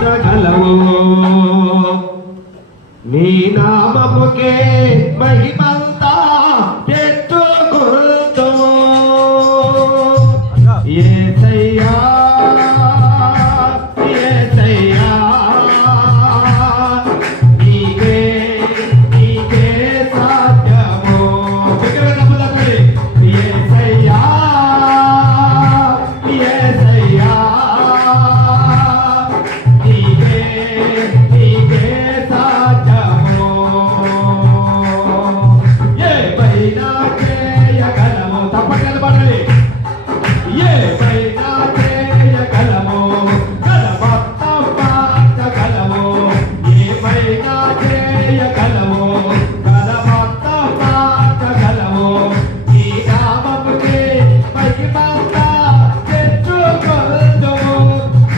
మార్చగలవు నీ నామముకే మహిమంతా తెచ్చుకుంటూ యేసయ్యా యేసయ్యా నీకే నీకే సాధ్యము యేసయ్యా యేసయ్యా నీకే నీకే సాధ్యము ఏ పైనా చేయగలము తప్పకలు పడాలి ఏ పైనా చేయగలము గలమొత్తం మార్చగలము ఏ పైనా చేయగలము గలమొత్తం మార్చగలము ఈ నామముకే మహిమంతా తెచ్చుకొందుము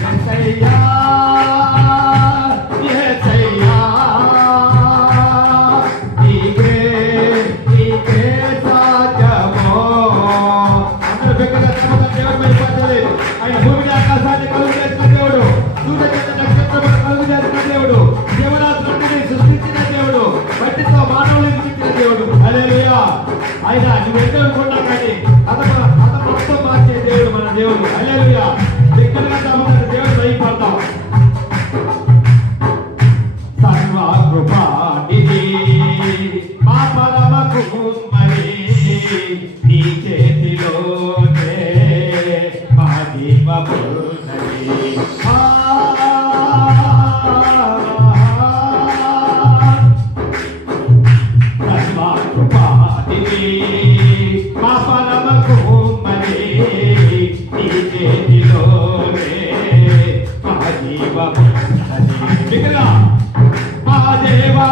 యేసయ్యా యేసయ్యా నీకే నీకే సాధ్యము అందరూ బిగ్గరగా తమ దేవుని మీద పడాలి ఆయన భూమిని ఆకాశాన్ని కలుగు చేసిన దేవుడు సూర్యచంద్ర నక్షత్రములను కలుగు చేసిన దేవుడు జీవరాశులన్నిటినీ సృష్టించిన దేవుడు మట్టితో మానవులను సృష్టించిన దేవుడు హల్లెలూయా ఆయన నువ్వెన్ననుకున్నా కానీ కథ మొత్తం మార్చే దేవుడు మన దేవుడు హల్లెలూయా బిగ్గరగా తమ దేవుడు భయపడతాం సర్వకృపానిధి మా పరమకు కుమ్మరి నీ చేతిలోనే మా జీవమున్నది సర్వకృపానిధి మా పరమకు కుమ్మరి నీ చేతిలోనే మా జీవమున్నది మా దేవా